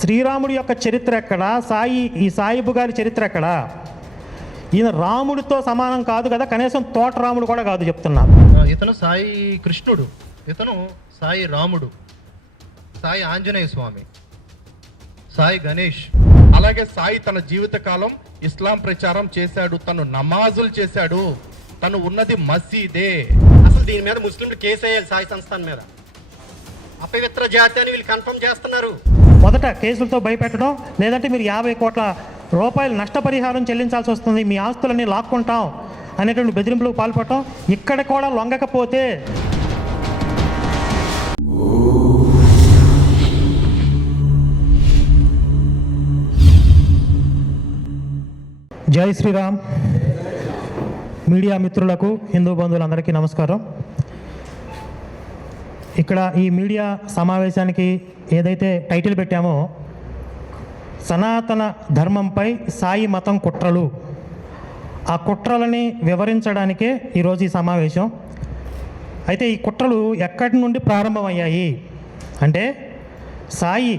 శ్రీరాముడి యొక్క చరిత్ర ఎక్కడ, ఈ సాయిబు గారి చరిత్ర ఎక్కడ? ఈయన రాముడితో సమానం కాదు కదా, కనీసం తోట రాముడు కూడా కాదు చెప్తున్నా. ఇతను సాయి కృష్ణుడు, ఇతను సాయి రాముడు, సాయి ఆంజనేయ స్వామి, సాయి గణేష్. అలాగే సాయి తన జీవితకాలం ఇస్లాం ప్రచారం చేశాడు, తను నమాజులు చేశాడు, తను ఉన్నది మసీదే. అసలు దీని మీద ముస్లింలు కేసు వేయాలి, సాయి సంస్థాన్ మీద. అపవిత్ర జాతి అని వీళ్ళు కన్ఫర్మ్ చేస్తున్నారు. మొదట కేసులతో భయపెట్టడం, లేదంటే మీరు 50 కోట్ల రూపాయలు నష్టపరిహారం చెల్లించాల్సి వస్తుంది, మీ ఆస్తులన్నీ లాక్కుంటాం అనేటువంటి బెదిరింపులకు పాల్పడటం. ఇక్కడ కూడా లొంగకపోతే జై శ్రీరామ్. మీడియా మిత్రులకు, హిందూ బంధువులందరికీ నమస్కారం. ఇక్కడ ఈ మీడియా సమావేశానికి ఏదైతే టైటిల్ పెట్టామో, సనాతన ధర్మంపై సాయి మతం కుట్రలు, ఆ కుట్రలని వివరించడానికే ఈరోజు ఈ సమావేశం. అయితే ఈ కుట్రలు ఎక్కడి నుండి ప్రారంభమయ్యాయి అంటే, సాయి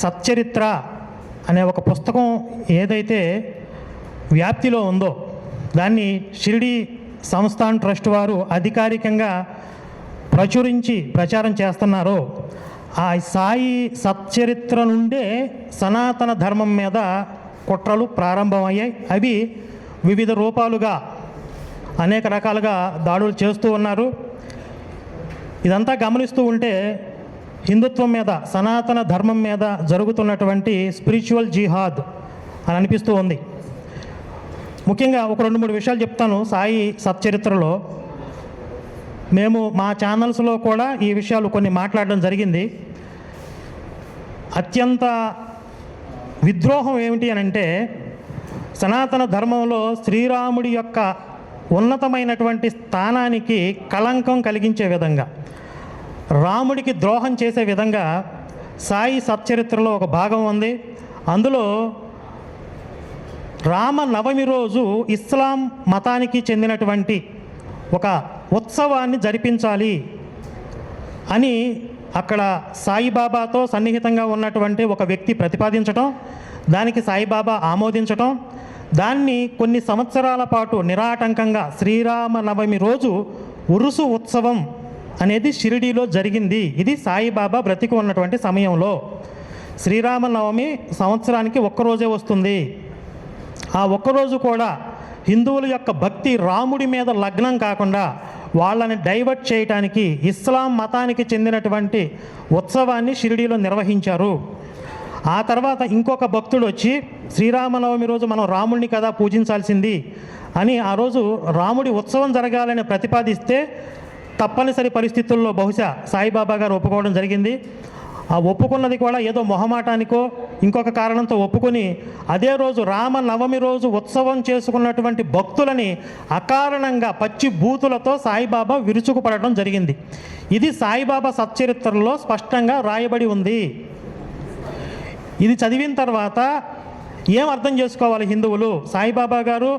సచ్చరిత్ర అనే ఒక పుస్తకం ఏదైతే వ్యాప్తిలో ఉందో, దాన్ని షిరిడి సంస్థాన్ ట్రస్ట్ వారు అధికారికంగా ప్రచారం చేస్తున్నారో, ఆ సాయి సచ్చరిత్ర నుండే సనాతన ధర్మం మీద కుట్రలు ప్రారంభమయ్యాయి. అవి వివిధ రూపాలుగా అనేక రకాలుగా దాడులు చేస్తూ ఉన్నారు. ఇదంతా గమనిస్తూ ఉంటే హిందుత్వం మీద, సనాతన ధర్మం మీద జరుగుతున్నటువంటి స్పిరిచువల్ జిహాద్ అని అనిపిస్తూ ఉంది. ముఖ్యంగా ఒక 2-3 విషయాలు చెప్తాను. సాయి సచ్చరిత్రలో మేము మా ఛానల్స్లో కూడా ఈ విషయాలు కొన్ని మాట్లాడడం జరిగింది. అత్యంత విద్రోహం ఏమిటి అని అంటే, సనాతన ధర్మంలో శ్రీరాముడి యొక్క ఉన్నతమైనటువంటి స్థానానికి కళంకం కలిగించే విధంగా, రాముడికి ద్రోహం చేసే విధంగా సాయి సచ్చరిత్రలో ఒక భాగం ఉంది. అందులో రామనవమి రోజు ఇస్లాం మతానికి చెందినటువంటి ఒక ఉత్సవాన్ని జరిపించాలి అని అక్కడ సాయిబాబాతో సన్నిహితంగా ఉన్నటువంటి ఒక వ్యక్తి ప్రతిపాదించటం, దానికి సాయిబాబా ఆమోదించటం, దాన్ని కొన్ని సంవత్సరాల పాటు నిరాటంకంగా శ్రీరామనవమి రోజు ఉరుసు ఉత్సవం అనేది షిరిడీలో జరిగింది. ఇది సాయిబాబా బ్రతికి ఉన్నటువంటి సమయంలో. శ్రీరామనవమి సంవత్సరానికి ఒక్కరోజే వస్తుంది. ఆ ఒక్కరోజు కూడా హిందువుల యొక్క భక్తి రాముడి మీద లగ్నం కాకుండా వాళ్ళని డైవర్ట్ చేయడానికి ఇస్లాం మతానికి చెందినటువంటి ఉత్సవాన్ని షిరిడీలో నిర్వహించారు. ఆ తర్వాత ఇంకొక భక్తుడు వచ్చి, శ్రీరామనవమి రోజు మనం రాముడిని కదా పూజించాల్సింది అని ఆ రోజు రాముడి ఉత్సవం జరగాలని ప్రతిపాదిస్తే, తప్పనిసరి పరిస్థితుల్లో బహుశా సాయిబాబా గారు ఒప్పుకోవడం జరిగింది. ఆ ఒప్పుకున్నది కూడా ఏదో మొహమాటానికో ఇంకొక కారణంతో ఒప్పుకొని, అదే రోజు రామనవమి రోజు ఉత్సవం చేసుకున్నటువంటి భక్తులని అకారణంగా పచ్చి బూతులతో సాయిబాబా విరుచుకుపడటం జరిగింది. ఇది సాయిబాబా సచ్చరిత్రలో స్పష్టంగా రాయబడి ఉంది. ఇది చదివిన తర్వాత ఏం అర్థం చేసుకోవాలి హిందువులు? సాయిబాబా గారు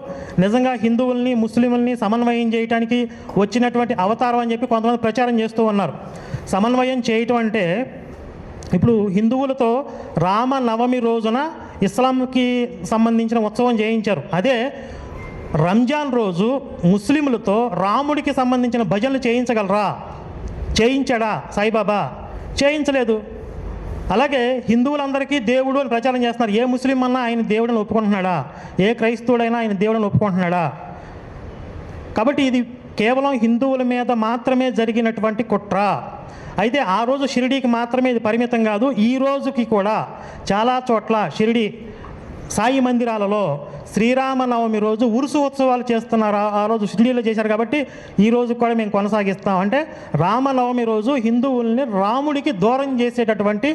నిజంగా హిందువుల్ని, ముస్లింలని సమన్వయం చేయడానికి వచ్చినటువంటి అవతారం అని చెప్పి కొంతమంది ప్రచారం చేస్తూ ఉన్నారు. సమన్వయం చేయటం అంటే, ఇప్పుడు హిందువులతో రామనవమి రోజున ఇస్లాంకి సంబంధించిన ఉత్సవం చేయించారు. అదే రంజాన్ రోజు ముస్లింలతో రాముడికి సంబంధించిన భజనలు చేయించగలరా? చేయించాడా సాయిబాబా? చేయించలేదు. అలాగే హిందువులందరికీ దేవుడు అని ప్రచారం చేస్తున్నారు. ఏ ముస్లిం అన్నా ఆయన దేవుడిని ఒప్పుకుంటున్నాడా? ఏ క్రైస్తవుడైనా ఆయన దేవుడిని ఒప్పుకుంటున్నాడా? కాబట్టి ఇది కేవలం హిందువుల మీద మాత్రమే జరిగినటువంటి కుట్ర. అయితే ఆ రోజు షిరిడీకి మాత్రమే ఇది పరిమితం కాదు. ఈ రోజుకి కూడా చాలా చోట్ల షిరిడి సాయి మందిరాలలో శ్రీరామనవమి రోజు ఉరుసు ఉత్సవాలు చేస్తున్నారు. ఆ రోజు షిరిడీలో చేశారు కాబట్టి ఈ రోజు కూడా మేము కొనసాగిస్తాం. అంటే రామనవమి రోజు హిందువుల్ని రాముడికి దూరం చేసేటటువంటి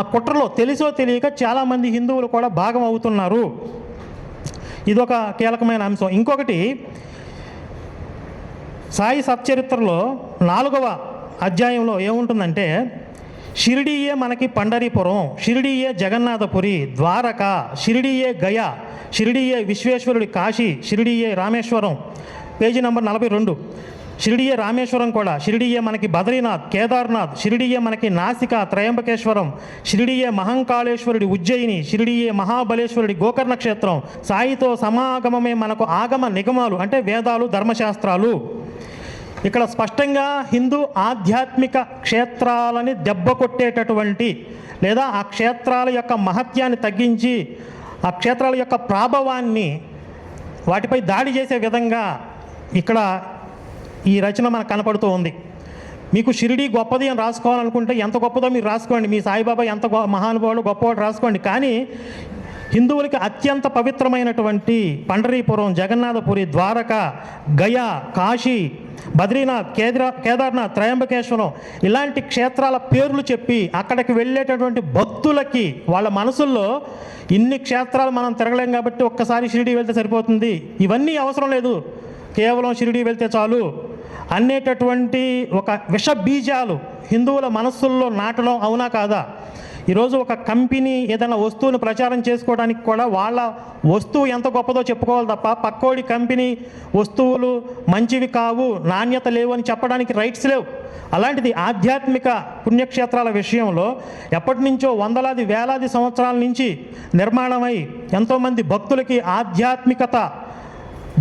ఆ కుట్రలో తెలిసో తెలియక చాలామంది హిందువులు కూడా భాగం అవుతున్నారు. ఇదొక కీలకమైన అంశం. ఇంకొకటి, సాయి సచ్చరిత్రలో 4వ అధ్యాయంలో ఏముంటుందంటే, షిరిడీయే మనకి పండరీపురం, షిరిడీయే జగన్నాథపురి, ద్వారక, షిరిడీయే గయా, షిరిడీయే విశ్వేశ్వరుడి కాశీ, షిరిడీయే రామేశ్వరం. Page number 42. షిరిడియే రామేశ్వరం కూడా, షిరిడియే మనకి బద్రీనాథ్, కేదార్నాథ్, షిరిడియే మనకి నాసిక, త్రయంబకేశ్వరం, షిరిడియే మహంకాళేశ్వరుడి ఉజ్జయిని, షిరిడియే మహాబలేశ్వరుడి గోకర్ణ క్షేత్రం. సాయితో సమాగమమే మనకు ఆగమ నిగమాలు అంటే వేదాలు, ధర్మశాస్త్రాలు. ఇక్కడ స్పష్టంగా హిందూ ఆధ్యాత్మిక క్షేత్రాలని దెబ్బ కొట్టేటటువంటి లేదా ఆ క్షేత్రాల యొక్క మహత్యాన్ని తగ్గించి ఆ క్షేత్రాల యొక్క ప్రాభవాన్ని వాటిపై దాడి చేసే విధంగా ఇక్కడ ఈ రచన మనకు కనపడుతూ ఉంది. మీకు షిరిడి గొప్పది అని రాసుకోవాలనుకుంటే ఎంత గొప్పదో మీరు రాసుకోండి, మీ సాయిబాబా ఎంత మహానుభావుడు గొప్పవాడు రాసుకోండి. కానీ హిందువులకి అత్యంత పవిత్రమైనటువంటి పండరీపురం, జగన్నాథపురి, ద్వారక, గయా, కాశీ, బద్రీనాథ్, కేదార్నాథ్, త్రయంబకేశ్వరం ఇలాంటి క్షేత్రాల పేర్లు చెప్పి అక్కడికి వెళ్ళేటటువంటి భక్తులకి వాళ్ళ మనసుల్లో ఇన్ని క్షేత్రాలు మనం తిరగలేం కాబట్టి ఒక్కసారి షిరిడి వెళ్తే సరిపోతుంది, ఇవన్నీ అవసరం లేదు, కేవలం షిరిడి వెళ్తే చాలు అనేటటువంటి ఒక విష బీజాలు హిందువుల మనస్సుల్లో నాటడం అవునా కాదా? ఈరోజు ఒక కంపెనీ ఏదైనా వస్తువును ప్రచారం చేసుకోవడానికి కూడా వాళ్ళ వస్తువు ఎంత గొప్పదో చెప్పుకోవాలి తప్ప పక్కోడి కంపెనీ వస్తువులు మంచివి కావు, నాణ్యత లేవు అని చెప్పడానికి రైట్స్ లేవు. అలాంటిది ఆధ్యాత్మిక పుణ్యక్షేత్రాల విషయంలో ఎప్పటి నుంచో వందలాది వేలాది సంవత్సరాల నుంచి నిర్మాణమై ఎంతోమంది భక్తులకి ఆధ్యాత్మికత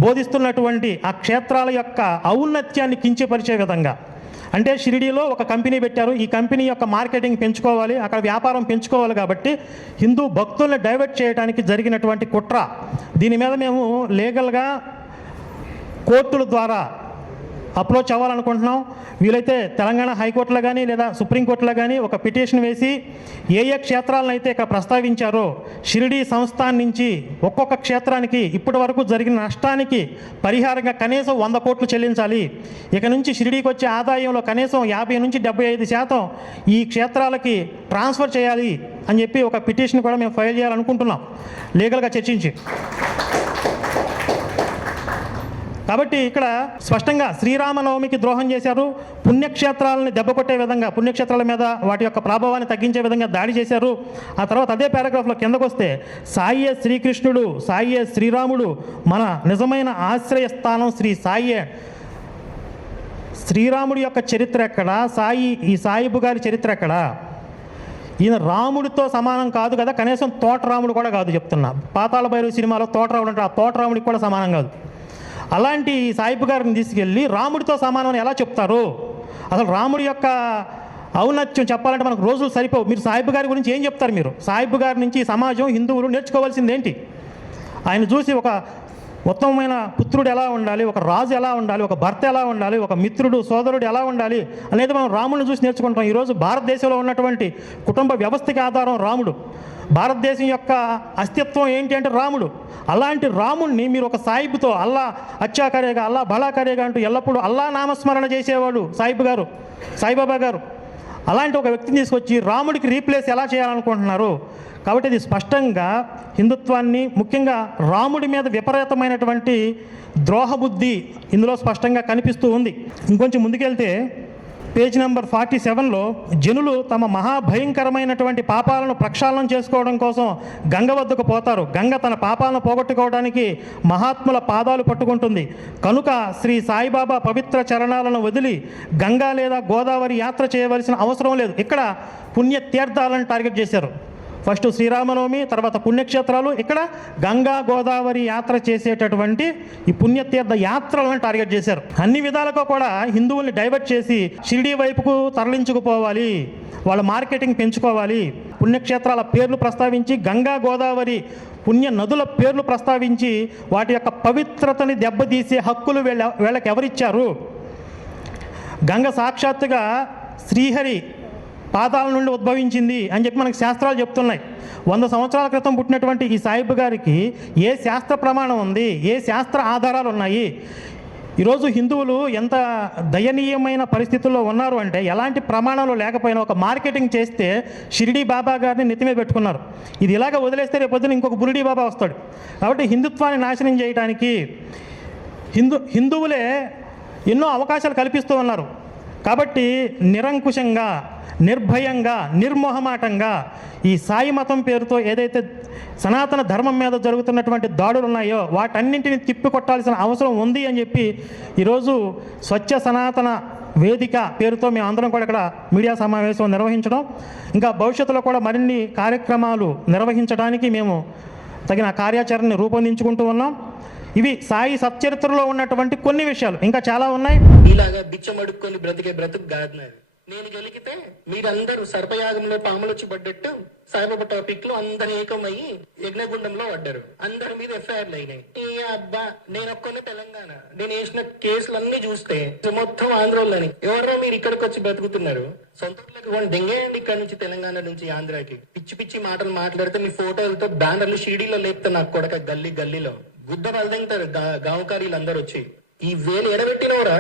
బోధిస్తున్నటువంటి ఆ క్షేత్రాల యొక్క ఔన్నత్యాన్ని కించపరిచే విధంగా, అంటే షిరిడీలో ఒక కంపెనీ పెట్టారు, ఈ కంపెనీ యొక్క మార్కెటింగ్ పెంచుకోవాలి, అక్కడ వ్యాపారం పెంచుకోవాలి కాబట్టి హిందూ భక్తుల్ని డైవర్ట్ చేయడానికి జరిగినటువంటి కుట్ర. దీని మీద మేము లీగల్గా కోర్టుల ద్వారా అప్రోచ్ అవ్వాలనుకుంటున్నాం. వీలైతే తెలంగాణ హైకోర్టులో కానీ లేదా సుప్రీంకోర్టులో కానీ ఒక పిటిషన్ వేసి ఏ క్షేత్రాలను అయితే ఇక్కడ ప్రస్తావించారో షిరిడీ సంస్థాన్ నుంచి ఒక్కొక్క క్షేత్రానికి ఇప్పటి వరకు జరిగిన నష్టానికి పరిహారంగా కనీసం 100 కోట్లు చెల్లించాలి. ఇక నుంచి షిరిడీకి వచ్చే ఆదాయంలో కనీసం 50 నుంచి 75% ఈ క్షేత్రాలకి ట్రాన్స్ఫర్ చేయాలి అని చెప్పి ఒక పిటిషన్ కూడా మేము ఫైల్ చేయాలనుకుంటున్నాం లీగల్గా చర్చించి. కాబట్టి ఇక్కడ స్పష్టంగా శ్రీరామనవమికి ద్రోహం చేశారు, పుణ్యక్షేత్రాలని దెబ్బకొట్టే విధంగా, పుణ్యక్షేత్రాల మీద వాటి యొక్క ప్రభావాన్ని తగ్గించే విధంగా దాడి చేశారు. ఆ తర్వాత అదే పారాగ్రాఫ్లో కిందకు వస్తే సాయే శ్రీకృష్ణుడు, సాయే శ్రీరాముడు, మన నిజమైన ఆశ్రయ స్థానం శ్రీ సాయే. శ్రీరాముడి యొక్క చరిత్ర ఎక్కడ, ఈ సాయిబు గారి చరిత్ర ఎక్కడ? ఈయన రాముడితో సమానం కాదు కదా, కనీసం తోటరాముడు కూడా కాదు చెప్తున్నా. పాతాళ భైరవి సినిమాలో తోటరాముడు అంటే ఆ తోటరాముడికి కూడా సమానం కాదు. అలాంటి సాయిబు గారిని తీసుకెళ్ళి రాముడితో సమానం ఎలా చెప్తారు? అసలు రాముడి యొక్క ఔన్నత్యం చెప్పాలంటే మనకు రోజులు సరిపోవు. మీరు సాయిబు గారి గురించి ఏం చెప్తారు? మీరు సాయిబు గారి నుంచి సమాజం, హిందువులు నేర్చుకోవాల్సింది ఏంటి? ఆయన చూసి ఒక ఉత్తమమైన పుత్రుడు ఎలా ఉండాలి, ఒక రాజు ఎలా ఉండాలి, ఒక భర్త ఎలా ఉండాలి, ఒక మిత్రుడు సోదరుడు ఎలా ఉండాలి అనేది మనం రాముడిని చూసి నేర్చుకుంటాం. ఈరోజు భారతదేశంలో ఉన్నటువంటి కుటుంబ వ్యవస్థకి ఆధారం రాముడు. భారతదేశం యొక్క అస్తిత్వం ఏంటి అంటే రాముడు. అలాంటి రాముడిని మీరు ఒక సాయిబుతో అల్లా అచ్చా కరేగా, అల్లా భలా కరేగా అంటూ ఎల్లప్పుడూ అల్లా నామస్మరణ చేసేవాడు సాయిబు గారు, సాయిబాబా గారు. అలాంటి ఒక వ్యక్తిని తీసుకొచ్చి రాముడికి రీప్లేస్ ఎలా చేయాలనుకుంటున్నారు? కాబట్టి ఇది స్పష్టంగా హిందుత్వాన్ని, ముఖ్యంగా రాముడి మీద విపరీతమైనటువంటి ద్రోహబుద్ధి ఇందులో స్పష్టంగా కనిపిస్తూ ఉంది. ఇంకొంచెం ముందుకెళ్తే పేజ్ నెంబర్ 47లో జనులు తమ మహాభయంకరమైనటువంటి పాపాలను ప్రక్షాళనం చేసుకోవడం కోసం గంగ వద్దకు పోతారు. గంగ తన పాపాలను పోగొట్టుకోవడానికి మహాత్ముల పాదాలు పట్టుకుంటుంది. కనుక శ్రీ సాయిబాబా పవిత్ర చరణాలను వదిలి గంగా లేదా గోదావరి యాత్ర చేయవలసిన అవసరం లేదు. ఇక్కడ పుణ్యతీర్థాలను టార్గెట్ చేశారు. ఫస్ట్ శ్రీరామనవమి, తర్వాత పుణ్యక్షేత్రాలు, ఇక్కడ గంగా గోదావరి యాత్ర చేసేటటువంటి ఈ పుణ్యతీర్థ యాత్రలను టార్గెట్ చేశారు. అన్ని విధాలుగా కూడా హిందువుల్ని డైవర్ట్ చేసి షిరిడీ వైపుకు తరలించుకుపోవాలి, వాళ్ళ మార్కెటింగ్ పెంచుకోవాలి. పుణ్యక్షేత్రాల పేర్లు ప్రస్తావించి, గంగా గోదావరి పుణ్య నదుల పేర్లు ప్రస్తావించి వాటి యొక్క పవిత్రతని దెబ్బతీసే హక్కులు వీళ్ళకి ఎవరిచ్చారు? గంగ సాక్షాత్తుగా శ్రీహరి పాదాల నుండి ఉద్భవించింది అని చెప్పి మనకు శాస్త్రాలు చెప్తున్నాయి. 100 సంవత్సరాల క్రితం పుట్టినటువంటి ఈ సాయిబు గారికి ఏ శాస్త్ర ప్రమాణం ఉంది, ఏ శాస్త్ర ఆధారాలు ఉన్నాయి? ఈరోజు హిందువులు ఎంత దయనీయమైన పరిస్థితుల్లో ఉన్నారు అంటే ఎలాంటి ప్రమాణాలు లేకపోయినా ఒక మార్కెటింగ్ చేస్తే షిరిడీ బాబా గారిని నెత్తిమీద పెట్టుకున్నారు. ఇది ఇలాగ వదిలేస్తే రేపొద్దున ఇంకొక బురిడీ బాబా వస్తాడు. కాబట్టి హిందుత్వాన్ని నాశనం చేయడానికి హిందువులే ఎన్నో అవకాశాలు కల్పిస్తూ ఉన్నారు. కాబట్టి నిరంకుశంగా, నిర్భయంగా నిర్మోహమాటంగా ఈ సాయి మతం పేరుతో ఏదైతే సనాతన ధర్మం మీద జరుగుతున్నటువంటి దాడులు ఉన్నాయో వాటన్నింటిని తిప్పికొట్టాల్సిన అవసరం ఉంది అని చెప్పి ఈరోజు స్వచ్ఛ సనాతన వేదిక పేరుతో మేము అందరం కూడా ఇక్కడ మీడియా సమావేశం నిర్వహించడం, ఇంకా భవిష్యత్తులో కూడా మరిన్ని కార్యక్రమాలు నిర్వహించడానికి మేము తగిన కార్యాచరణని రూపొందించుకుంటూ ఉన్నాం. ఇవి సాయి సచ్చరిత్రలో ఉన్నటువంటి కొన్ని విషయాలు, ఇంకా చాలా ఉన్నాయి. ఇలాగా బిచ్చం అడుక్కొని బ్రతికే బ్రతుకు కాదు నాది. నేను గెలిగితే మీరందరూ సర్పయాగంలో పాములు వచ్చి పడ్డట్టు సాయిబాబా టాపిక్ లో అందరు ఏకమయ్యి యజ్ఞగుండంలో పడ్డారు. అందరి మీద ఎఫ్ఐఆర్లు అయినాయి. ఈ అబ్బా నేను ఒక్కనే తెలంగాణ, నేను వేసిన కేసులన్నీ చూస్తే మొత్తం ఆంధ్రోళ్ళని ఎవరో మీరు ఇక్కడికి వచ్చి బతుకుతున్నారు. సొంత దెంగేయండి ఇక్కడ నుంచి తెలంగాణ నుంచి ఆంధ్రాకి. పిచ్చి పిచ్చి మాటలు మాట్లాడితే మీ ఫోటోలతో బ్యానర్లు షిరిడీలో లేపుతా నాకు కొడక గల్లీలో గుద్ద బలదెంగుతారు గావకారీలు అందరు వచ్చి. ఈ వేలు ఎడబెట్టినవరా,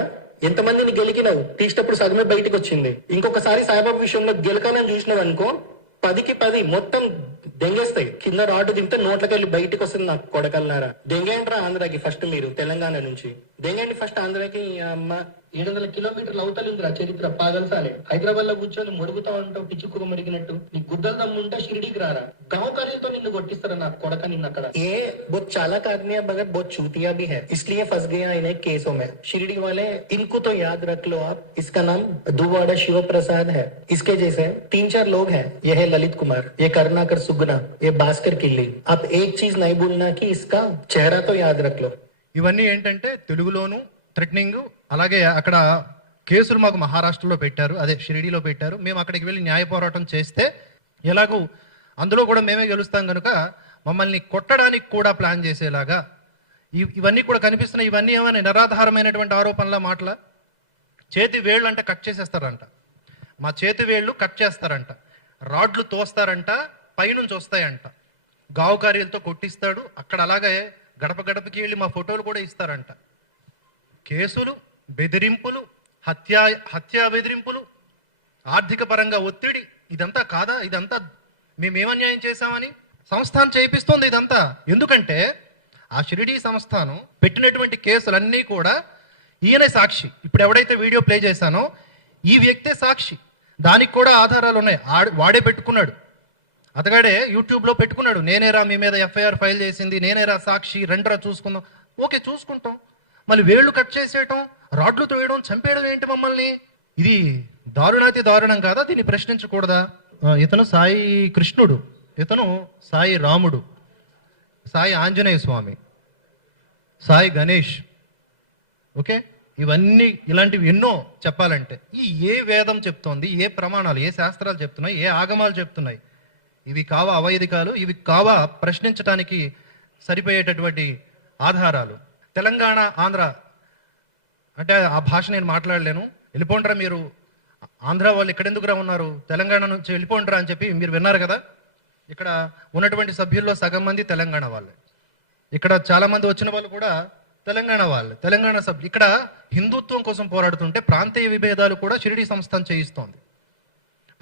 ఎంతమందిని గెలికినావు, తీసేటప్పుడు సగమే బయటకు వచ్చింది. ఇంకొకసారి సాయిబాబా విషయంలో గెలకాలని చూసినావు అనుకో 10కి 10 మొత్తం దెంగేస్తాయి. కింద రాటు దింపితే నోట్లకెళ్ళి బయటకు వస్తుంది నాకు కొడకల్లారా. దెంగేంట్రా ఆంధ్రాకి ఫస్ట్, మీరు తెలంగాణ నుంచి దెంగండి ఫస్ట్ ఆంధ్రాకి. అమ్మ 700 కిలోమీటర్లు అవతలిందిరా చరిత్ర పాగల్సాలే. హైదరాబాద్ లో కూర్చొని మురుగుతా ఉంటావు పిచ్చుకు మరిగినట్టు. నీ గుద్దలు దమ్ముంటే షిరిడీకి రారా, గావకారీలతో నిన్ను కొట్టిస్తారా నాకు కొడక నిన్ను అక్కడ. ఏ बहुत चालाक आदमी है मगर बहुत चूतिया भी है, इसलिए फंस गया इन केसों में. शिरडी वाले इनको तो याद रख लो आप. इसका नाम दुवाड़ा शिव प्रसाद है. इसके जैसे 3-4 लोग हैं. ये है ललित कुमार, ये करुणाकर सुगुना, ये भास्कर किल्ली. आप एक चीज नहीं भूलना कि इसका चेहरा तो याद रख लो. ఇవన్నీ ఏంటంటే తెలుగులోను థ్రెటనింగ్, అలాగే అక్కడ కేసులు మాకు మహారాష్ట్రలో పెట్టారు, అదే షిరిడీలో పెట్టారు. మేము అక్కడికి వెళ్ళి న్యాయ పోరాటం చేస్తే ఎలాగూ అందులో కూడా మేమే గెలుస్తాం కనుక మమ్మల్ని కొట్టడానికి కూడా ప్లాన్ చేసేలాగా ఇవన్నీ కూడా కనిపిస్తున్నాయి. ఇవన్నీ ఏమైనా నిరాధారమైనటువంటి ఆరోపణల మాటల. చేతి వేళ్ళు అంటే కట్ చేసేస్తారంట, మా చేతి వేళ్ళు కట్ చేస్తారంట, రాడ్లు తోస్తారంట, పైనుంచి వస్తాయంట, గావకారీలతో కొట్టిస్తాడు. అక్కడ అలాగే గడప గడపకి వెళ్ళి మా ఫోటోలు కూడా ఇస్తారంట. కేసులు, బెదిరింపులు, హత్యా బెదిరింపులు, ఆర్థిక పరంగా ఒత్తిడి, ఇదంతా కాదా? ఇదంతా మేమేమన్యాయం చేశామని సంస్థానం చేయిస్తోంది ఇదంతా. ఎందుకంటే ఆ షిరిడీ సంస్థానం పెట్టినటువంటి కేసులన్నీ కూడా ఈయనే సాక్షి. ఇప్పుడు ఎవడైతే వీడియో ప్లే చేశానో ఈ వ్యక్తే సాక్షి. దానికి కూడా ఆధారాలు ఉన్నాయి. వాడే పెట్టుకున్నాడు, అతగాడే యూట్యూబ్లో పెట్టుకున్నాడు. నేనేరా మీ మీద ఎఫ్ఐఆర్ ఫైల్ చేసింది, నేనేరా సాక్షి, రెండరా చూసుకుందాం. ఓకే చూసుకుంటాం. మళ్ళీ వేళ్ళు కట్ చేసేయటం, రాడ్లు తోయడం, చంపేయడం ఏంటి మమ్మల్ని? ఇది దారుణాతి దారుణం కాదా? దీన్ని ప్రశ్నించకూడదా? ఇతను సాయి కృష్ణుడు, ఇతను సాయి రాముడు, సాయి ఆంజనేయ స్వామి, సాయి గణేష్. ఓకే, ఇవన్నీ ఇలాంటివి ఎన్నో చెప్పాలంటే ఏ వేదం చెప్తోంది, ఏ ప్రమాణాలు, ఏ శాస్త్రాలు చెప్తున్నాయి, ఏ ఆగమాలు చెప్తున్నాయి? ఇవి కావా అవైదికాలు? ఇవి కావా ప్రశ్నించడానికి సరిపోయేటటువంటి ఆధారాలు? తెలంగాణ, ఆంధ్ర అంటే ఆ భాష నేను మాట్లాడలేను. వెళ్ళిపోండ్రా మీరు, ఆంధ్ర వాళ్ళు ఇక్కడెందుకురా ఉన్నారు, తెలంగాణ నుంచి వెళ్ళిపోండ్రా అని చెప్పి మీరు విన్నారు కదా. ఇక్కడ ఉన్నటువంటి సభ్యుల్లో సగం మంది తెలంగాణ వాళ్ళే. ఇక్కడ చాలా మంది వచ్చిన వాళ్ళు కూడా తెలంగాణ వాళ్ళే, తెలంగాణ సభ్యులు. ఇక్కడ హిందుత్వం కోసం పోరాడుతుంటే ప్రాంతీయ విభేదాలు కూడా షిరిడీ సంస్థను చేయిస్తోంది.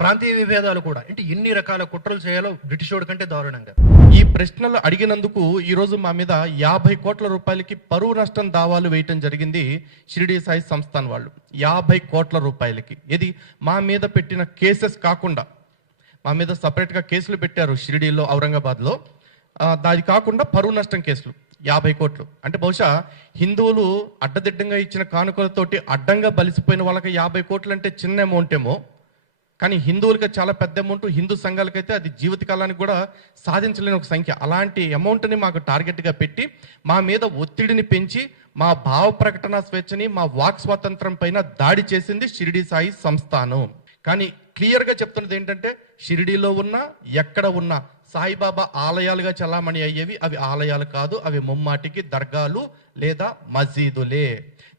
ప్రాంతీయ విభేదాలు కూడా అంటే ఎన్ని రకాల కుట్రలు చేయాలో బ్రిటిషోడి కంటే దారుణంగా. ఈ ప్రశ్నలు అడిగినందుకు ఈరోజు మా మీద 50 కోట్ల రూపాయలకి పరువు నష్టం దావాలు వేయటం జరిగింది షిరిడీ సాయి సంస్థాన్ వాళ్ళు. 50 కోట్ల రూపాయలకి. ఇది మా మీద పెట్టిన కేసెస్ కాకుండా, మా మీద సపరేట్గా కేసులు పెట్టారు షిరిడీలో, ఔరంగాబాద్లో. దాని కాకుండా పరువు నష్టం కేసులు 50 కోట్లు. అంటే బహుశా హిందువులు అడ్డదిడ్డంగా ఇచ్చిన కానుకలతోటి అడ్డంగా బలిసిపోయిన వాళ్ళకి 50 కోట్లు అంటే చిన్న అమౌంట్ ఏమో, కానీ హిందువులకి చాలా పెద్ద అమౌంట్. హిందూ సంఘాలకైతే అది జీవితకాలానికి కూడా సాధించలేని ఒక సంఖ్య. అలాంటి అమౌంట్ని మాకు టార్గెట్గా పెట్టి మా మీద ఒత్తిడిని పెంచి మా భావ ప్రకటన స్వేచ్ఛని, మా వాక్ స్వాతంత్రం పైన దాడి చేసింది షిరిడీ సాయి సంస్థానం. కానీ క్లియర్గా చెప్తున్నది ఏంటంటే షిరిడీలో ఉన్న ఎక్కడ ఉన్నా సాయిబాబా ఆలయాలుగా చలామణి అయ్యేవి అవి ఆలయాలు కాదు, అవి ముమ్మాటికి దర్గాలు లేదా మసీదులే.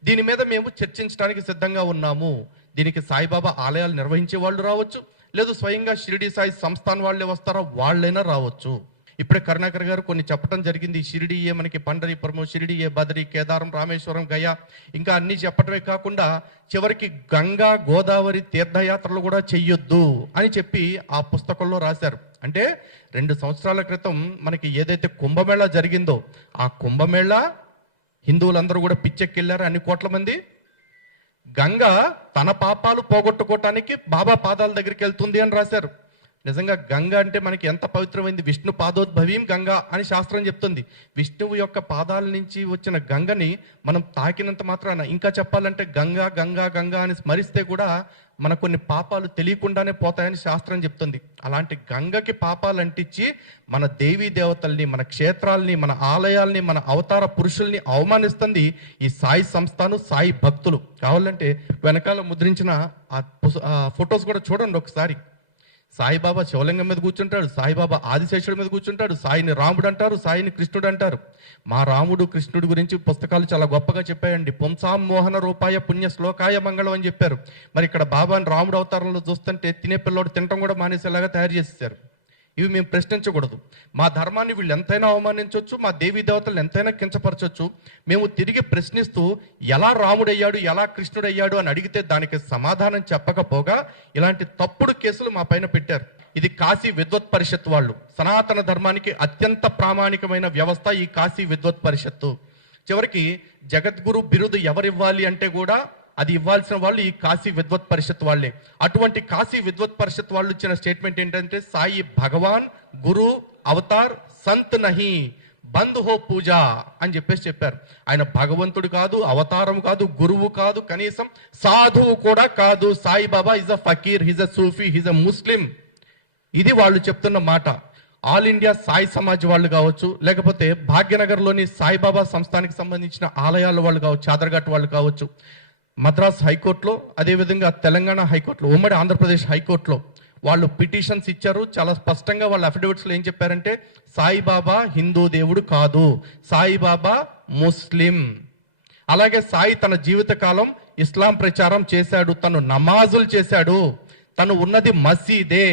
దీని మీద మేము చర్చించడానికి సిద్ధంగా ఉన్నాము. దీనికి సాయిబాబా ఆలయాలు నిర్వహించే వాళ్ళు రావచ్చు, లేదు స్వయంగా షిరిడీ సాయి సంస్థాన్ వాళ్ళే వస్తారో వాళ్ళైనా రావచ్చు. ఇప్పుడే కరుణాకర్ గారు కొన్ని చెప్పడం జరిగింది. షిరిడీయే మనకి పండరీపురము, షిరిడీయే బదరి, కేదారం, రామేశ్వరం, గయా, ఇంకా అన్ని చెప్పడమే కాకుండా చివరికి గంగా గోదావరి తీర్థయాత్రలు కూడా చెయ్యొద్దు అని చెప్పి ఆ పుస్తకంలో రాశారు. అంటే 2 సంవత్సరాల క్రితం మనకి ఏదైతే కుంభమేళా జరిగిందో ఆ కుంభమేళా హిందువులందరూ కూడా పిచ్చెక్కెళ్ళారు, అన్ని కోట్ల మంది. గంగ తన పాపాలు పోగొట్టుకోవటానికి బాబా పాదాల దగ్గరికి వెళ్తుంది అని రాశారు. నిజంగా గంగ అంటే మనకి ఎంత పవిత్రమైంది. విష్ణు పాదోద్భవీం గంగా అని శాస్త్రం చెప్తుంది. విష్ణువు యొక్క పాదాల నుంచి వచ్చిన గంగని మనం తాకినంత మాత్రాన, ఇంకా చెప్పాలంటే గంగా గంగా గంగా అని స్మరిస్తే కూడా మన కొన్ని పాపాలు తెలియకుండానే పోతాయని శాస్త్రం చెప్తుంది. అలాంటి గంగకి పాపాలు అంటించి మన దేవీ దేవతల్ని, మన క్షేత్రాల్ని, మన ఆలయాల్ని, మన అవతార పురుషుల్ని అవమానిస్తుంది ఈ సాయి సంస్థాను, సాయి భక్తులు. కావాలంటే వెనకాల ముద్రించిన ఆ ఫొటోస్ కూడా చూడండి ఒకసారి. సాయిబాబా శివలింగం మీద కూర్చుంటాడు, సాయిబాబా ఆదిశేషుడి మీద కూర్చుంటాడు, సాయిని రాముడు అంటారు, సాయిని కృష్ణుడు అంటారు. మా రాముడు కృష్ణుడి గురించి పుస్తకాలు చాలా గొప్పగా చెప్పాయండి. పుంసాం మోహన రూపాయ పుణ్య శ్లోకాయ మంగళం అని చెప్పారు. మరి ఇక్కడ బాబాని రాముడు అవతారంలో చూస్తుంటే తినే పిల్లోడు తినటం కూడా మానేసేలాగా తయారు చేసేసారు. ఇవి మేము ప్రశ్నించకూడదు. మా ధర్మాన్ని వీళ్ళు ఎంతైనా అవమానించవచ్చు, మా దేవీ దేవతలను ఎంతైనా కించపరచవచ్చు. మేము తిరిగి ప్రశ్నిస్తూ ఎలా రాముడయ్యాడు, ఎలా కృష్ణుడయ్యాడు అని అడిగితే దానికి సమాధానం చెప్పకపోగా ఇలాంటి తప్పుడు కేసులు మా పైన పెట్టారు. ఇది కాశీ విద్వత్ పరిషత్ వాళ్ళు. సనాతన ధర్మానికి అత్యంత ప్రామాణికమైన వ్యవస్థ ఈ కాశీ విద్వత్ పరిషత్తు. చివరికి జగద్గురు బిరుదు ఎవరివ్వాలి అంటే కూడా అది ఇవ్వాల్సిన వాళ్ళు ఈ కాశీ విద్వత్ పరిషత్ వాళ్ళే. అటువంటి కాశీ విద్వత్ పరిషత్ వాళ్ళు ఇచ్చిన స్టేట్మెంట్ ఏంటంటే, సాయి భగవాన్ గురు అవతార్ సంత్ నహి బంద్ హో పూజ అని చెప్పారు. ఆయన భగవంతుడు కాదు, అవతారం కాదు, గురువు కాదు, కనీసం సాధువు కూడా కాదు. Saibaba is a fakir, he's a Sufi, he's a Muslim. ఇది వాళ్ళు చెప్తున్న మాట. ఆల్ ఇండియా సాయి సమాజ్ వాళ్ళు కావచ్చు, లేకపోతే భాగ్యనగర్లోని సాయిబాబా సంస్థానికి సంబంధించిన ఆలయాల వాళ్ళు కావచ్చు, చాదర్ఘాట్ వాళ్ళు కావచ్చు, మద్రాస్ హైకోర్టులో, అదేవిధంగా తెలంగాణ హైకోర్టులో, ఉమ్మడి ఆంధ్రప్రదేశ్ హైకోర్టులో వాళ్ళు పిటిషన్స్ ఇచ్చారు. చాలా స్పష్టంగా వాళ్ళ అఫిడవిట్స్లో ఏం చెప్పారంటే, సాయిబాబా హిందూ దేవుడు కాదు, సాయిబాబా ముస్లిం. అలాగే సాయి తన జీవితకాలం ఇస్లాం ప్రచారం చేశాడు, తను నమాజులు చేశాడు, తను ఉన్నది మసీదే.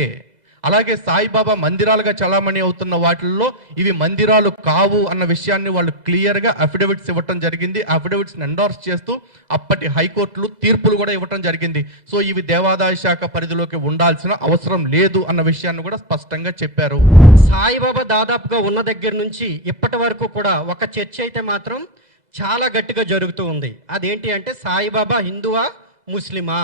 అలాగే సాయిబాబా మందిరాలుగా చలామణి అవుతున్న వాటిల్లో ఇవి మందిరాలు కావు అన్న విషయాన్ని వాళ్ళు క్లియర్ గా అఫిడవిట్స్ ఇవ్వటం జరిగింది. అఫిడవిట్స్ ఎండార్స్ చేస్తూ అప్పటి హైకోర్టులు తీర్పులు కూడా ఇవ్వటం జరిగింది. సో ఇవి దేవాదాయ శాఖ పరిధిలోకి ఉండాల్సిన అవసరం లేదు అన్న విషయాన్ని కూడా స్పష్టంగా చెప్పారు. సాయిబాబా దాదాపుగా ఉన్న దగ్గర నుంచి ఇప్పటి వరకు కూడా ఒక చర్చ అయితే మాత్రం చాలా గట్టిగా జరుగుతూ ఉంది. అదేంటి అంటే, సాయిబాబా హిందువా ముస్లిమా,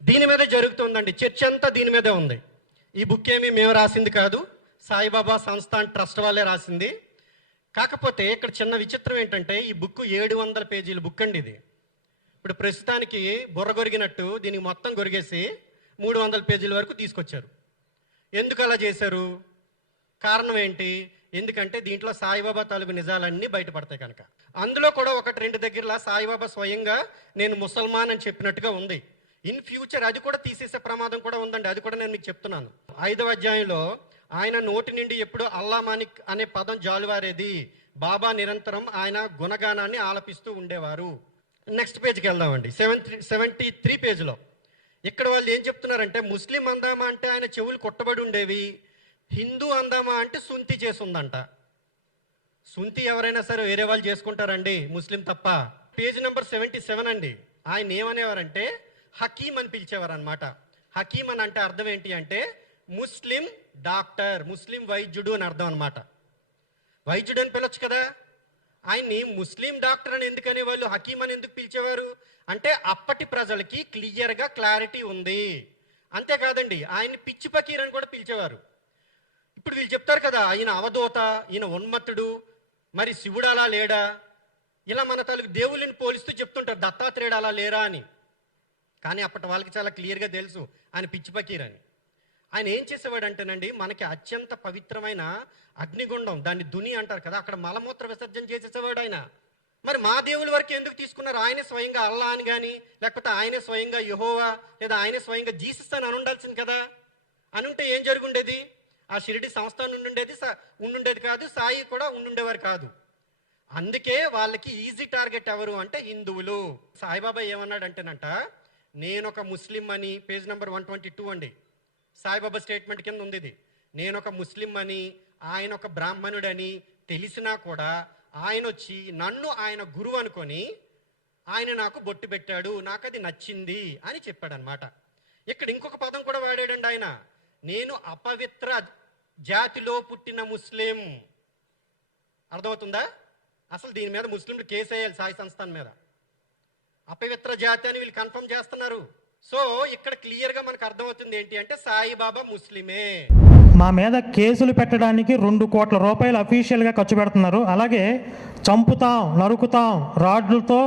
దీని మీద జరుగుతుందండి. చర్చ అంతా దీని మీదే ఉంది. ఈ బుక్ ఏమీ మేము రాసింది కాదు, సాయిబాబా సంస్థాన్ ట్రస్ట్ వాళ్ళే రాసింది. కాకపోతే ఇక్కడ చిన్న విచిత్రం ఏంటంటే, ఈ బుక్ 700 పేజీల బుక్ అండి ఇది. ఇప్పుడు ప్రస్తుతానికి బుర్ర గొరిగినట్టు దీనికి మొత్తం గొరిగేసి 300 పేజీల వరకు తీసుకొచ్చారు. ఎందుకు అలా చేశారు? కారణం ఏంటి? ఎందుకంటే దీంట్లో సాయిబాబా తాలూకు నిజాలన్నీ బయటపడతాయి కనుక. అందులో కూడా 1-2 దగ్గరలా సాయిబాబా స్వయంగా నేను ముసల్మాన్ అని చెప్పినట్టుగా ఉంది. ఇన్ ఫ్యూచర్ అది కూడా తీసేసే ప్రమాదం కూడా ఉందండి. అది కూడా నేను మీకు చెప్తున్నాను. 5వ అధ్యాయంలో ఆయన నోటి నుండి ఎప్పుడు అల్లా మానిక్ అనే పదం జాలువారేది. బాబా నిరంతరం ఆయన గుణగానాన్ని ఆలపిస్తూ ఉండేవారు. నెక్స్ట్ పేజ్కి వెళ్దామండి. 73 పేజీలో ఇక్కడ వాళ్ళు ఏం చెప్తున్నారంటే, ముస్లిం అందామా అంటే ఆయన చెవులు కొట్టబడి ఉండేవి, హిందూ అందామా అంటే సుంతి చేసుందంట. సుంతి ఎవరైనా సరే వేరే వాళ్ళు చేసుకుంటారండి, ముస్లిం తప్ప. పేజ్ నెంబర్ 77 అండి. ఆయన ఏమనేవారంటే హకీం అని పిలిచేవారు అనమాట. హకీం అని అంటే అర్థం ఏంటి అంటే ముస్లిం డాక్టర్, ముస్లిం వైద్యుడు అని అర్థం అనమాట. వైద్యుడు అని పిలవచ్చు కదా, ఆయన్ని ముస్లిం డాక్టర్ అని ఎందుకని వాళ్ళు హకీం అని ఎందుకు పిలిచేవారు అంటే, అప్పటి ప్రజలకి క్లియర్గా క్లారిటీ ఉంది. అంతేకాదండి, ఆయన్ని పిచ్చి పకీర్ అని కూడా పిలిచేవారు. ఇప్పుడు వీళ్ళు చెప్తారు కదా, ఈయన అవధూత, ఈయన ఉన్మత్తుడు, మరి శివుడు అలా లేడా, ఇలా మన తాలూకు దేవుళ్ళని పోలిస్తూ చెప్తుంటారు, దత్తాత్రేయుడు అలా లేరా అని. కానీ అప్పటి వాళ్ళకి చాలా క్లియర్గా తెలుసు ఆయన పిచ్చి పకీర్ అని. ఆయన ఏం చేసేవాడు అంటేనండి, మనకి అత్యంత పవిత్రమైన అగ్నిగుండం, దాన్ని దుని అంటారు కదా, అక్కడ మలమూత్ర విసర్జన చేసేసేవాడు ఆయన. మరి మా దేవుల వరకు ఎందుకు తీసుకున్నారు? ఆయనే స్వయంగా అల్లా అని కానీ, లేకపోతే ఆయనే స్వయంగా యెహోవా, లేదా ఆయనే స్వయంగా జీసస్ అని ఉండాల్సింది కదా. అనుంటే ఏం జరుగుండేది? ఆ షిరిడి సంస్థానం ఉండుండేది కాదు, సాయి కూడా ఉండుండేవారు కాదు. అందుకే వాళ్ళకి ఈజీ టార్గెట్ ఎవరు అంటే హిందువులు. సాయిబాబా ఏమన్నాడంటేనంట, నేను ఒక ముస్లిం అని, పేజ్ నెంబర్ 122 అండి, సాయిబాబా స్టేట్మెంట్ కింద ఉంది ఇది. నేను ఒక ముస్లిం అని, ఆయన ఒక బ్రాహ్మణుడని తెలిసినా కూడా ఆయన వచ్చి నన్ను ఆయన గురువు అనుకొని ఆయన నాకు బొట్టు పెట్టాడు, నాకు అది నచ్చింది అని చెప్పాడు అనమాట. ఇక్కడ ఇంకొక పదం కూడా వాడాడండి ఆయన, నేను అపవిత్ర జాతిలో పుట్టిన ముస్లిం. అర్థమవుతుందా? అసలు దీని మీద ముస్లింలు కేసు వేయాలి సాయి సంస్థాన్ మీద. అపవిత్ర జాతి అని వీళ్ళు కన్ఫర్మ్ చేస్తున్నారు. సో ఇక్కడ క్లియర్గా మనకు అర్థమవుతుంది ఏంటి అంటే సాయిబాబా ముస్లిమే. మా మీద కేసులు పెట్టడానికి 2 కోట్ల రూపాయలు అఫీషియల్గా ఖర్చు పెడుతున్నారు. అలాగే చంపుతాం, నరుకుతాం, రాడ్లతో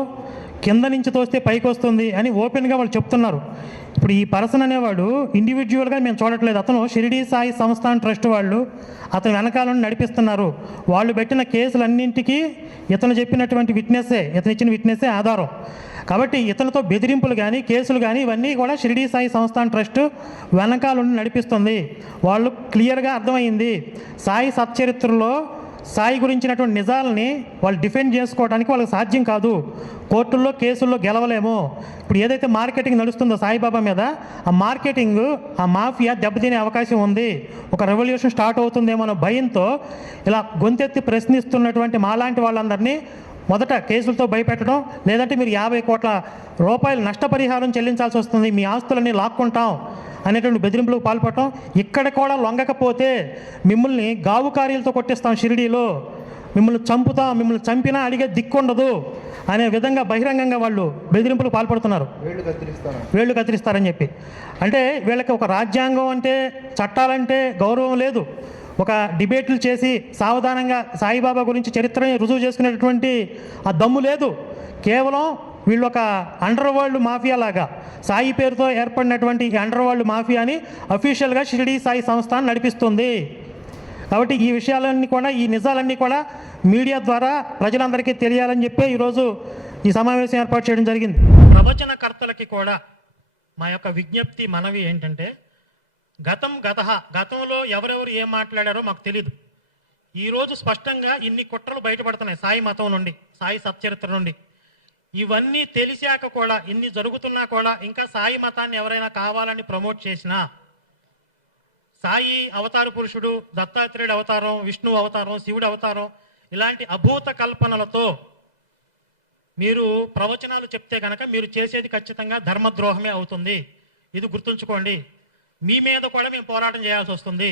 కింద నుంచి తోస్తే పైకి వస్తుంది అని ఓపెన్గా వాళ్ళు చెప్తున్నారు. ఇప్పుడు ఈ పర్సన్ అనేవాడు ఇండివిజువల్గా మేము చూడట్లేదు. అతను షిరిడీ సాయి సంస్థాన్ ట్రస్ట్ వాళ్ళు అతను వెనకాలను నడిపిస్తున్నారు. వాళ్ళు పెట్టిన కేసులన్నింటికీ ఇతను చెప్పినటువంటి విట్నెస్సే, ఇతను ఇచ్చిన విట్నెస్సే ఆధారం. కాబట్టి ఇతనితో బెదిరింపులు కానీ కేసులు కానీ ఇవన్నీ కూడా షిరిడీ సాయి సంస్థాన్ ట్రస్ట్ వెనకాలండి నడిపిస్తుంది. వాళ్ళు క్లియర్గా అర్థమైంది. సాయి సచ్చరిత్రలో సాయి గురించినటువంటి నిజాలని వాళ్ళు డిఫెండ్ చేసుకోవడానికి వాళ్ళకి సాధ్యం కాదు. కోర్టుల్లో కేసుల్లో గెలవలేము. ఇప్పుడు ఏదైతే మార్కెటింగ్ నడుస్తుందో సాయిబాబా మీద, ఆ మార్కెటింగ్, ఆ మాఫియా దెబ్బతినే అవకాశం ఉంది. ఒక రెవల్యూషన్ స్టార్ట్ అవుతుందేమో అన్న భయంతో ఇలా గొంతెత్తి ప్రశ్నిస్తున్నటువంటి మాలాంటి వాళ్ళందరినీ మొదట కేసులతో భయపెట్టడం, లేదంటే మీరు 50 కోట్ల రూపాయలు నష్టపరిహారం చెల్లించాల్సి వస్తుంది, మీ ఆస్తులన్నీ లాక్కుంటాం అనేటువంటి బెదిరింపులకు పాల్పడటం. ఇక్కడ కూడా లొంగకపోతే మిమ్మల్ని గావు కార్యాలతో కొట్టిస్తాం, షిరిడీలో మిమ్మల్ని చంపుతాం, మిమ్మల్ని చంపినా అడిగే దిక్కుండదు అనే విధంగా బహిరంగంగా వాళ్ళు బెదిరింపులకు పాల్పడుతున్నారు. వేళ్ళు కత్తిరిస్తారని చెప్పి. అంటే వీళ్ళకి ఒక రాజ్యాంగం అంటే, చట్టాలంటే గౌరవం లేదు. ఒక డిబేట్లు చేసి సావధానంగా సాయిబాబా గురించి చరిత్రని రుజువు చేసుకునేటటువంటి ఆ దమ్ము లేదు. కేవలం వీళ్ళు ఒక అండర్ వరల్డ్ మాఫియా లాగా సాయి పేరుతో ఏర్పడినటువంటి ఈ అండర్ వరల్డ్ మాఫియాని అఫీషియల్గా షిరిడీ సాయి సంస్థ నడిపిస్తుంది. కాబట్టి ఈ విషయాలన్నీ కూడా, ఈ నిజాలన్నీ కూడా మీడియా ద్వారా ప్రజలందరికీ తెలియాలని చెప్పి ఈరోజు ఈ సమావేశం ఏర్పాటు చేయడం జరిగింది. ప్రవచనకర్తలకి కూడా మా యొక్క విజ్ఞప్తి, మనవి ఏంటంటే, గతంలో ఎవరెవరు ఏం మాట్లాడారో మాకు తెలీదు. ఈరోజు స్పష్టంగా ఇన్ని కుట్రలు బయటపడుతున్నాయి సాయి మతం నుండి, సాయి సచ్చరిత్ర నుండి. ఇవన్నీ తెలిసాక కూడా, ఇన్ని జరుగుతున్నా కూడా ఇంకా సాయి మతాన్ని ఎవరైనా కావాలని ప్రమోట్ చేసినా, సాయి అవతార పురుషుడు, దత్తాత్రేయుడు అవతారం, విష్ణు అవతారం, శివుడు అవతారం, ఇలాంటి అభూత కల్పనలతో మీరు ప్రవచనాలు చెప్తే కనుక మీరు చేసేది ఖచ్చితంగా ధర్మద్రోహమే అవుతుంది. ఇది గుర్తుంచుకోండి. మీ మీద కూడా మేము పోరాటం చేయాల్సి వస్తుంది.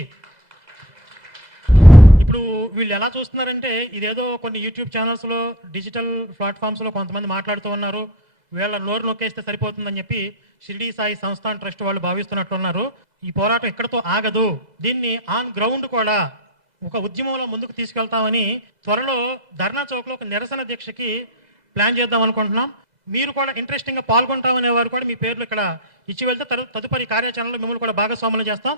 ఇప్పుడు వీళ్ళు ఎలా చూస్తున్నారంటే, ఇదేదో కొన్ని యూట్యూబ్ ఛానల్స్లో, డిజిటల్ ప్లాట్ఫామ్స్లో కొంతమంది మాట్లాడుతూ ఉన్నారు, వీళ్ళ నోరు నొక్కేస్తే సరిపోతుందని చెప్పి షిరిడీ సాయి సంస్థాన్ ట్రస్ట్ వాళ్ళు భావిస్తున్నట్టున్నారు. ఈ పోరాటం ఎక్కడితో ఆగదు. దీన్ని ఆన్ గ్రౌండ్ కూడా ఒక ఉద్యమంలో ముందుకు తీసుకెళ్తామని త్వరలో ధర్నా చౌక్లో ఒక నిరసన దీక్షకి ప్లాన్ చేద్దాం అనుకుంటున్నాం. మీరు కూడా ఇంట్రెస్టింగ్గా పాల్గొంటామనే వారు కూడా మీ పేర్లు ఇక్కడ ఇచ్చి వెళ్తే తదుపరి కార్యాచరణలో మిమ్మల్ని కూడా భాగస్వాములు చేస్తాం.